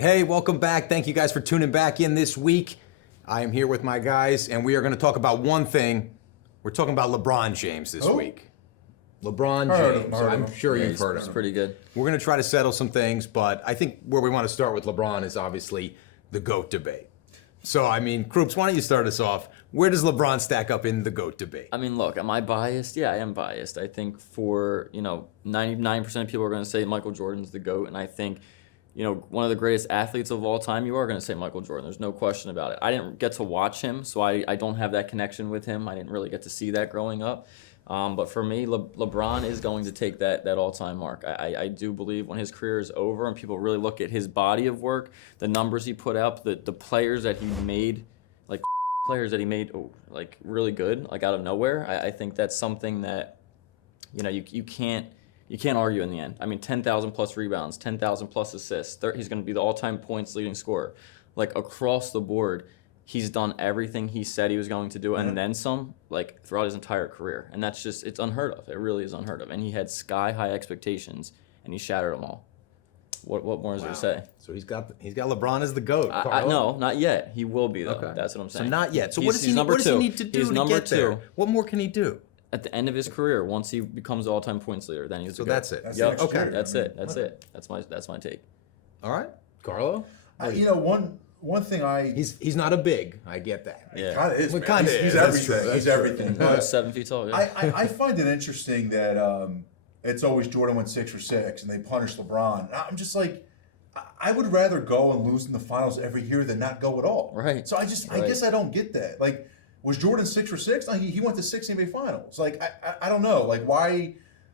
Hey, welcome back. Thank you guys for tuning back in this week. I am here with my guys, and we are going to talk about one thing. We're talking about LeBron James this week. LeBron James. I'm sure you've heard of him. It's pretty good. We're going to try to settle some things, but I think where we want to start with LeBron is obviously the GOAT debate. So, I mean, Krups, why don't you start us off? Where does LeBron stack up in the GOAT debate? I mean, look, am I biased? Yeah, I am biased. I think for, 99% of people are going to say Michael Jordan's the GOAT, and I think, one of the greatest athletes of all time, you are going to say Michael Jordan. There's no question about it. I didn't get to watch him, so I don't have that connection with him. I didn't really get to see that growing up. But for me, LeBron is going to take that all-time mark. I do believe when his career is over and people really look at his body of work, the numbers he put up, the players that he made, really good, like out of nowhere. I think that's something that, you can't argue in the end. I mean, 10,000 plus rebounds, 10,000 plus assists. He's going to be the all-time points leading scorer. Like across the board, he's done everything he said he was going to do and then some, like throughout his entire career. And that's just, it's unheard of. It really is unheard of. And he had sky-high expectations and he shattered them all. What more is there to say? So he's got LeBron as the GOAT. No, not yet. He will be though. Okay. That's what I'm saying. So not yet. So what does he need to do to get there? What more can he do? At the end of his career, once he becomes the all-time points leader, then he's the GOAT. That's it. Okay. That's it. That's my take. All right, Carlo. One thing he's not a big. I get that. Yeah, kind of is. He's everything. He's everything. 7 feet tall. Yeah. I find it interesting that it's always Jordan went 6 for 6 and they punish LeBron. I'm just like, I would rather go and lose in the finals every year than not go at all. Right. So I guess I don't get that. Like, was Jordan 6 for 6? No, he went to 6 NBA finals. Like, I don't know. Like, why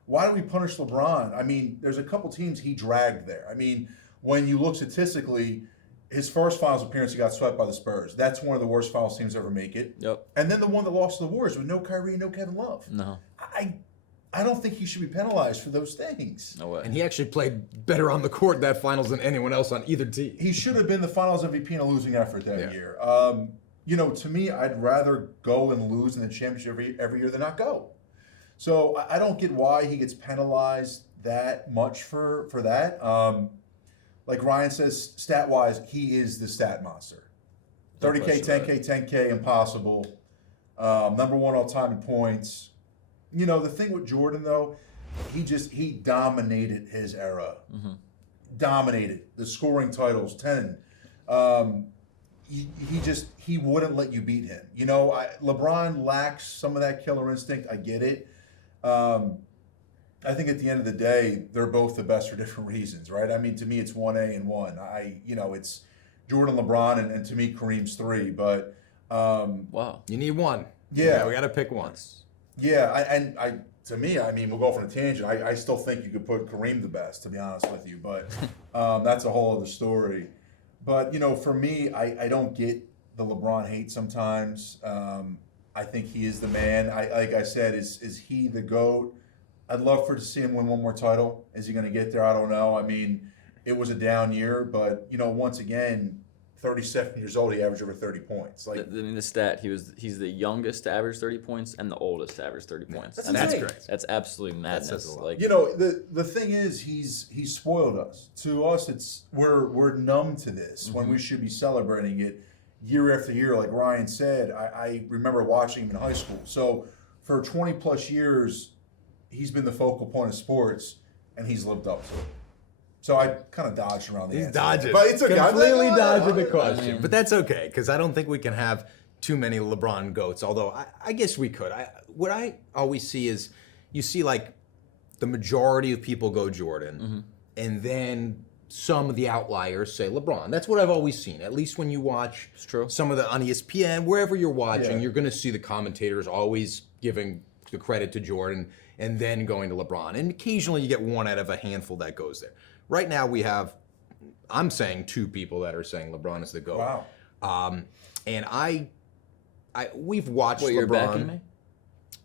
do we punish LeBron? I mean, there's a couple teams he dragged there. I mean, when you look statistically, his first finals appearance, he got swept by the Spurs. That's one of the worst finals teams to ever make it. Yep. And then the one that lost to the Warriors with no Kyrie and no Kevin Love. No. I don't think he should be penalized for those things. No way. And he actually played better on the court that finals than anyone else on either team. He should have been the finals MVP in a losing effort that year. To me, I'd rather go and lose in the championship every year than not go. So I don't get why he gets penalized that much for that. Like Ryan says, stat-wise, he is the stat monster. 30K, 10K, 10K, impossible. Number one all-time in points. The thing with Jordan, though, he dominated his era. Mm-hmm. Dominated. The scoring titles, 10. He wouldn't let you beat him. LeBron lacks some of that killer instinct. I get it. I think at the end of the day, they're both the best for different reasons, right? I mean, to me, it's 1A and 1. It's Jordan, LeBron, and to me, Kareem's 3. But wow, you need one. Yeah, we got to pick one. Yeah, to me, I mean, we'll go from a tangent. I still think you could put Kareem the best, to be honest with you. But that's a whole other story. But for me, I don't get the LeBron hate sometimes. I think he is the man. Like I said, is he the GOAT? I'd love to see him win one more title. Is he going to get there? I don't know. I mean, it was a down year, but once again, 37 years old, he averaged over 30 points. Like, the stat, he's the youngest to average 30 points and the oldest to average 30 points. That's great. That's absolute madness. The thing is, he's spoiled us. To us, we're numb to this when we should be celebrating it year after year. Like Ryan said, I remember watching him in high school. So for 20 plus years, he's been the focal point of sports, and he's lived up to it. So I kind of dodged around the answer. Dodging. But it's okay. Completely dodging the question. But that's okay, because I don't think we can have too many LeBron GOATs, although I guess we could. What I always see is, you see like the majority of people go Jordan, and then some of the outliers say LeBron. That's what I've always seen. At least when you watch some of the on ESPN, wherever you're watching, you're going to see the commentators always giving the credit to Jordan and then going to LeBron. And occasionally you get one out of a handful that goes there. Right now we have, I'm saying 2 people that are saying LeBron is the GOAT. Wow. And we've watched LeBron. You're backing me?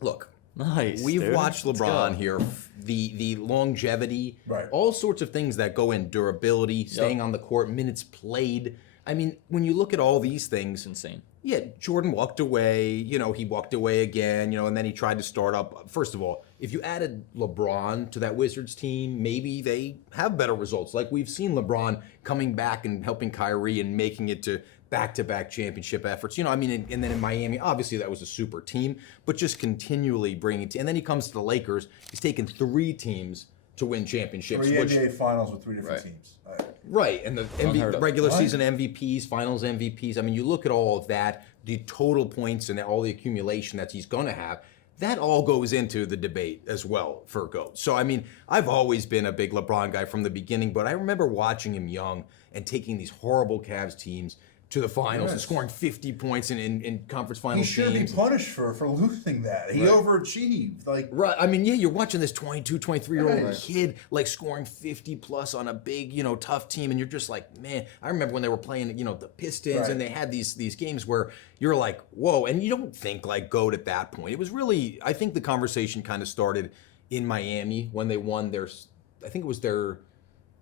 Look. Nice. We've watched LeBron here, the longevity, all sorts of things that go in, durability, staying on the court, minutes played. I mean, when you look at all these things, it's insane. Yeah, Jordan walked away. He walked away again. And then he tried to start up. First of all, if you added LeBron to that Wizards team, maybe they have better results. Like we've seen LeBron coming back and helping Kyrie and making it to back-to-back championship efforts. And then in Miami, obviously that was a super team, but just continually bringing it. And then he comes to the Lakers. He's taken 3 teams to win championships. 3 NBA finals with 3 different teams. Right, and the regular season MVPs, finals MVPs. I mean, you look at all of that, the total points and all the accumulation that he's going to have, that all goes into the debate as well for GOAT. So, I mean, I've always been a big LeBron guy from the beginning, but I remember watching him young and taking these horrible Cavs teams to the finals and scoring 50 points in conference finals. He should be punished for losing that. He overachieved. Right. I mean, you're watching this 22, 23-year-old kid scoring 50 plus on a big, tough team, and you're just like, man. I remember when they were playing, the Pistons, and they had these games where you're like, whoa, and you don't think like GOAT at that point. It was really, I think the conversation kind of started in Miami when they won I think it was their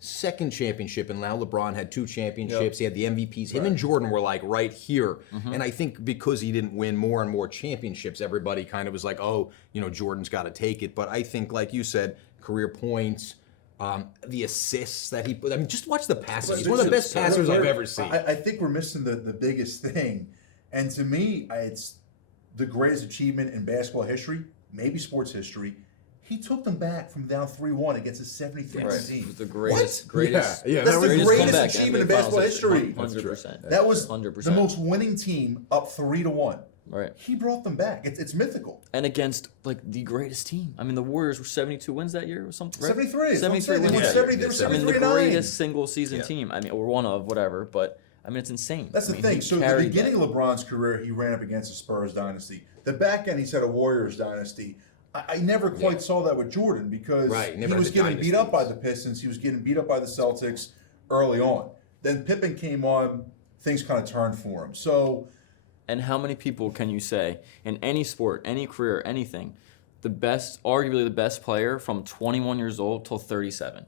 second championship, and now LeBron had 2 championships. He had the MVPs. Him and Jordan were like right here. And I think because he didn't win more and more championships, everybody kind of was like, oh, Jordan's got to take it. But I think, like you said, career points, the assists that he put. I mean, just watch the passes. He's one of the best passers I've ever seen. I think we're missing the biggest thing. And to me, it's the greatest achievement in basketball history, maybe sports history. He took them back from down 3-1 against a 73 team. It was the greatest. That's the greatest achievement in basketball history. 100%. That was 100%. the most winning team up 3-1. Right. He brought them back. It's mythical. And against the greatest team. I mean, the Warriors were 72 wins that year or something. Right? 73. 73 wins. They were 73. I mean, the greatest single season team. I mean, or one of whatever, but I mean, it's insane. That's the thing. So at the beginning of LeBron's career, he ran up against the Spurs dynasty. The back end, he's had a Warriors dynasty. I never quite saw that with Jordan because he was getting beat up by the Pistons. He was getting beat up by the Celtics early on. Then Pippen came on, things kind of turned for him. So, and how many people can you say in any sport, any career, anything, arguably the best player from 21 years old till 37?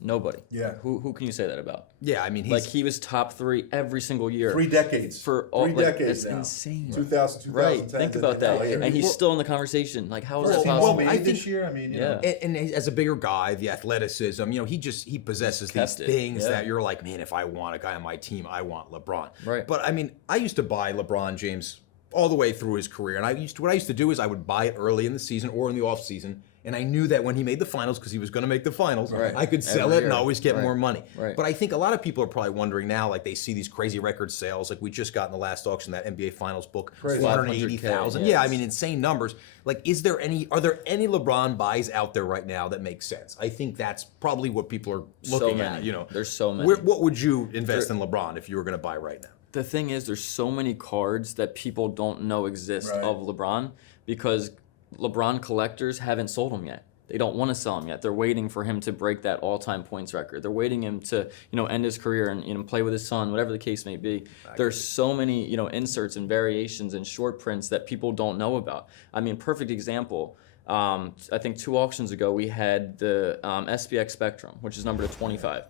Nobody. Yeah. Who can you say that about? Yeah, I mean, he was top 3 every single year. 3 decades. For all 3 decades that's now. insane. 2000, Right. 2010. Think about that. And he's still in the conversation. Like, how is that possible? I think this year. I mean, and as a bigger guy, the athleticism, he possesses these things that you're like, man, if I want a guy on my team, I want LeBron. Right. But I mean, I used to buy LeBron James all the way through his career, and what I used to do is I would buy it early in the season or in the off season. And I knew that when he made the finals, because he was going to make the finals, I could sell it and always get more money. Right. But I think a lot of people are probably wondering now, like they see these crazy record sales. Like we just got in the last auction, that NBA Finals book, 480,000. Yeah, I mean, insane numbers. Like, are there any LeBron buys out there right now that make sense? I think that's probably what people are looking at. There's so many. What would you invest in LeBron if you were going to buy right now? The thing is, there's so many cards that people don't know exist of LeBron because LeBron collectors haven't sold them yet. They don't want to sell him yet. They're waiting for him to break that all-time points record. They're waiting him to, end his career and play with his son, whatever the case may be. There's so many, inserts and variations and short prints that people don't know about. I mean, perfect example. I think 2 auctions ago we had the SPX Spectrum, which is numbered to 25.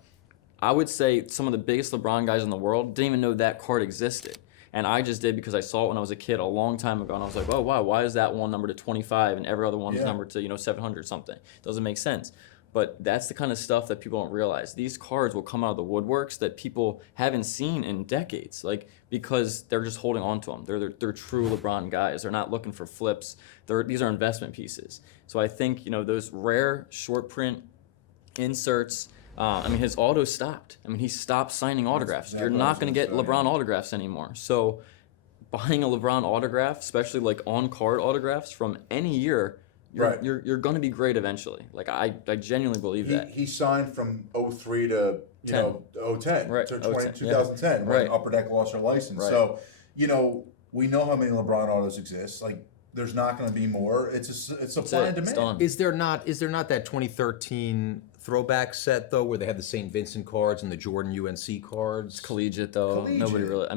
I would say some of the biggest LeBron guys in the world didn't even know that card existed. And I just did because I saw it when I was a kid a long time ago. And I was like, oh, wow, why is that one numbered to 25 and every other one's numbered to, 700 something? Doesn't make sense. But that's the kind of stuff that people don't realize. These cards will come out of the woodworks that people haven't seen in decades, because they're just holding on to them. They're true LeBron guys. They're not looking for flips. These are investment pieces. So I think, those rare short print inserts, his auto stopped. He stopped signing autographs. You're not going to get LeBron autographs anymore. So buying a LeBron autograph, especially on-card autographs from any year, you're going to be great eventually. I genuinely believe that. He signed from 03 to 010 right. to 2010 when Upper Deck lost their license. Right. So we know how many LeBron autos exist. There's not going to be more. It's supply and demand. Is there not that 2013 throwback set though, where they had the St. Vincent cards and the Jordan UNC cards? It's collegiate though. Nobody really.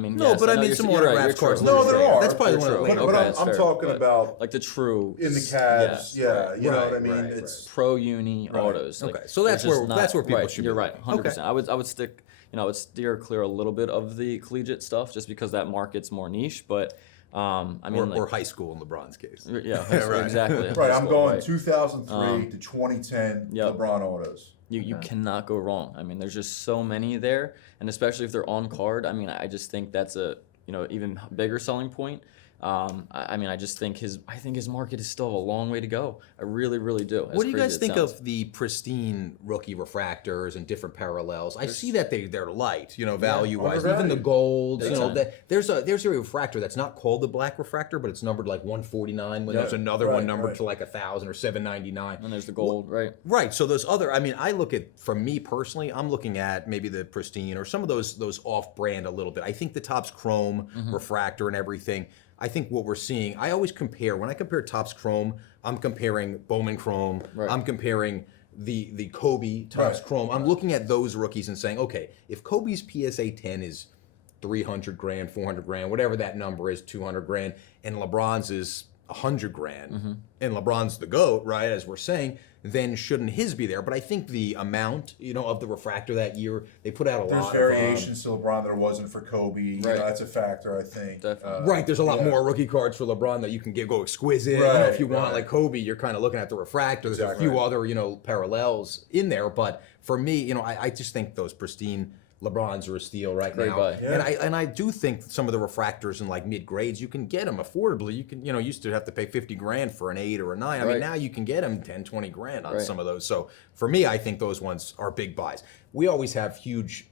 Some autograph cards. No, there are. That's probably one of the But I'm talking about the true in the Cavs. You know what I mean. It's pro uni autos. Okay, so that's where people should. You're right. 100%. I would stick. it's steer clear a little bit of the collegiate stuff just because that market's more niche. But or high school in LeBron's case. Yeah, Right. exactly. Right, I'm going right. 2003 to 2010 Yep. LeBron autos. You cannot go wrong. I mean, there's just so many there, and especially if they're on card. I mean, I just think that's a even bigger selling point. I just think his market is still a long way to go. I really, really do. What do you guys think of the pristine rookie refractors and different parallels? I see that they're light, value wise. Even the gold, there's a refractor that's not called the black refractor, but it's numbered like 149. When there's another one numbered to like 1,000 or 799. And there's the gold, right? Right. So those other, I look at, for me personally, I'm looking at maybe the pristine or some of those off-brand a little bit. I think the Topps Chrome refractor and everything. I think what we're seeing, I always compare, when I compare Topps Chrome, I'm comparing Bowman Chrome, I'm comparing the Kobe Topps Chrome. I'm looking at those rookies and saying, okay, if Kobe's PSA 10 is 300 grand, 400 grand, whatever that number is, 200 grand, and LeBron's is 100 grand, and LeBron's the GOAT, right, as we're saying, then shouldn't his be there? But I think the amount, of the refractor that year, they put out a lot. There's variations to LeBron there wasn't for Kobe. Right. That's a factor, I think. Definitely. Right, there's a lot more rookie cards for LeBron that you can go exquisite. If you want like Kobe, you're kind of looking at the refractor. There's a few other, parallels in there. But for me, I just think those pristine LeBrons are a steal right now. buy. And I do think some of the refractors in like mid grades, you can get them affordably. You can, used to have to pay 50 grand for an 8 or a 9. I mean, now you can get them 10, 20 grand on some of those. So for me, I think those ones are big buys. We always have huge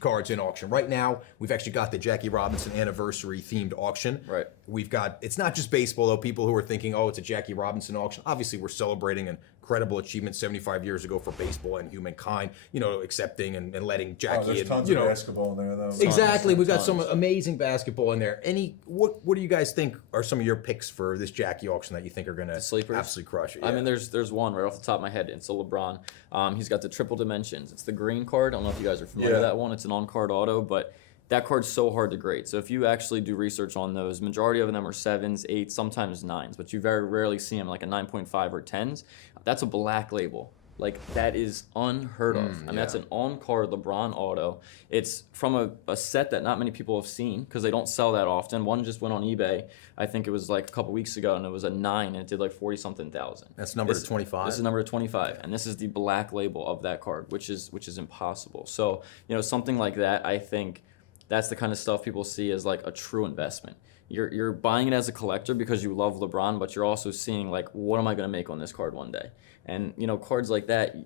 cards in auction. Right now, we've actually got the Jackie Robinson anniversary themed auction. Right. We've got, it's not just baseball though, people who are thinking, oh, it's a Jackie Robinson auction. Obviously, we're celebrating an incredible achievement 75 years ago for baseball and humankind, accepting and letting Jackie there's and, tons of basketball in there, though. Exactly. We've got some amazing basketball in there. What do you guys think are some of your picks for this Jackie auction that you think are going to absolutely crush it? I mean, there's one right off the top of my head. It's a LeBron. He's got the triple dimensions. It's the green card. I don't know if you guys are familiar with that one. It's an on-card auto, but that card's so hard to grade. So if you actually do research on those, majority of them are 7s, 8s, sometimes 9s, but you very rarely see them like a 9.5 or 10s. That's a black label. Like, that is unheard of. I mean, that's an on-card LeBron auto. It's from a set that not many people have seen because they don't sell that often. One just went on eBay. I think it was like a couple weeks ago, and it was a 9, and it did like 40-something thousand. That's number to 25? This is number 25, and this is the black label of that card, which is impossible. So, something like that, I think that's the kind of stuff people see as like a true investment. You're buying it as a collector because you love LeBron, but you're also seeing like, what am I going to make on this card one day? And cards like that,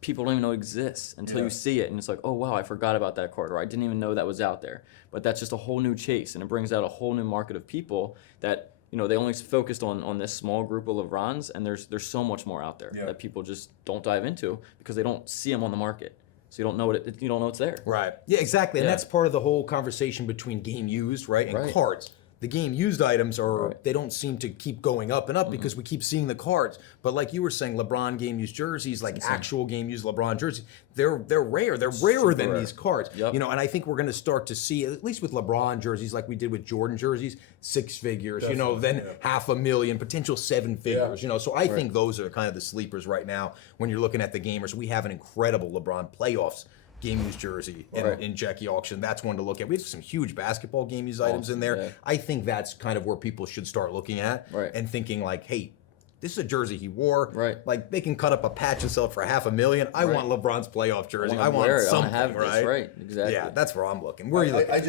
people don't even know exists until you see it, and it's like, oh wow, I forgot about that card, or I didn't even know that was out there. But that's just a whole new chase, and it brings out a whole new market of people that they only focused on this small group of LeBrons, and there's so much more out there that people just don't dive into because they don't see them on the market. So you don't know you don't know it's there. Right. Yeah, exactly. And that's part of the whole conversation between game used, right, and cards. The game used items they don't seem to keep going up and up because we keep seeing the cards. But like you were saying, LeBron game used jerseys, like actual game used LeBron jerseys, they're rare. They're rarer than these cards. Yep. And I think we're going to start to see, at least with LeBron jerseys, like we did with Jordan jerseys, 6 figures. Then $500,000, potential 7 figures. So I think those are kind of the sleepers right now when you're looking at the gamers. We have an incredible LeBron playoffs game used jersey in Jackie auction. That's one to look at. We have some huge basketball game used items in there. Yeah. I think that's kind of where people should start looking at and thinking like, hey, this is a jersey he wore. Right. Like they can cut up a patch and sell it for $500,000. I want LeBron's playoff jersey. I want something. Have this, right. Exactly. Yeah, that's where I'm looking. Where are you looking? I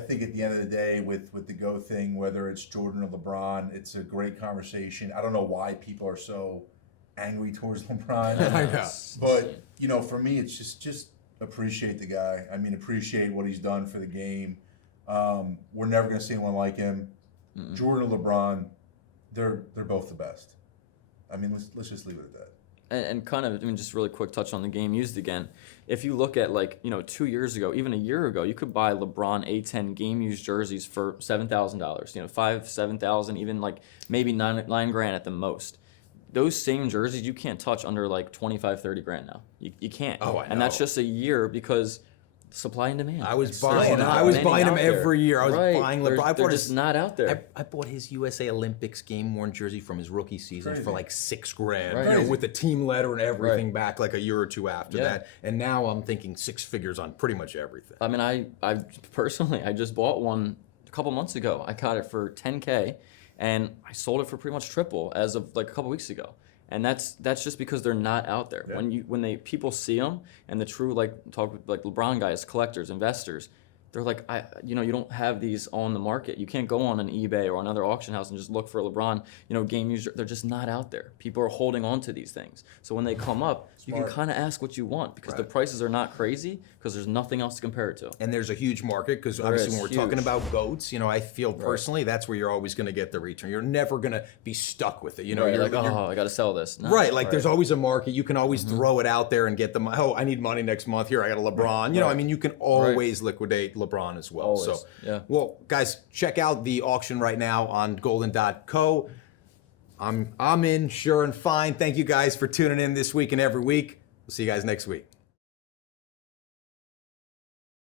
think at the end of the day with the GO thing, whether it's Jordan or LeBron, it's a great conversation. I don't know why people are so angry towards LeBron. I know. But for me, it's just appreciate the guy. I mean, appreciate what he's done for the game. We're never going to see anyone like him. Jordan or LeBron, they're both the best. I mean, let's just leave it at that. And kind of, just really quick touch on the game used again. If you look at 2 years ago, even a year ago, you could buy LeBron A10 game used jerseys for $7,000. $5,000-$7,000, even maybe nine grand at the most. Those same jerseys you can't touch under $25-$30 grand now. You can't. Oh, I know. And that's just a year because supply and demand. I was There's buying. not I was many buying him out there. every year. I was Right. buying They're, LeBron. I they're bought just his. not out there. I bought his USA Olympics game worn jersey from his rookie season Crazy. for like $6,000, Right. you know, Crazy. with the team letter and everything back like a year or two after Yeah. that. And now I'm thinking six figures on pretty much everything. I mean, I personally, I just bought one a couple months ago. I got it for $10K, and I sold it for pretty much triple as of like a couple weeks ago. And that's just because they're not out there. Yeah. When people see them, and the true like LeBron guys, collectors, investors, they're like, you don't have these on the market. You can't go on an eBay or another auction house and just look for a LeBron, game user. They're just not out there. People are holding on to these things. So when they come up, you can Smart. kind of ask what you want because the Right. prices are not crazy because there's nothing else to compare it to. And there's a huge market because obviously is, when we're talking huge. about goats, I feel personally that's where you're always going to get the return. You're never going to be stuck with it. Right, You're like, I got to sell this. No, right, like there's always a market. You can always Mm-hmm. throw it out there and get the oh, I need money next month. Here, I got a LeBron. I mean, you can always liquidate LeBron as well. Always, So, yeah. well, guys, check out the auction right now on Goldin.co. I'm in, sure and fine. Thank you guys for tuning in this week and every week. We'll see you guys next week.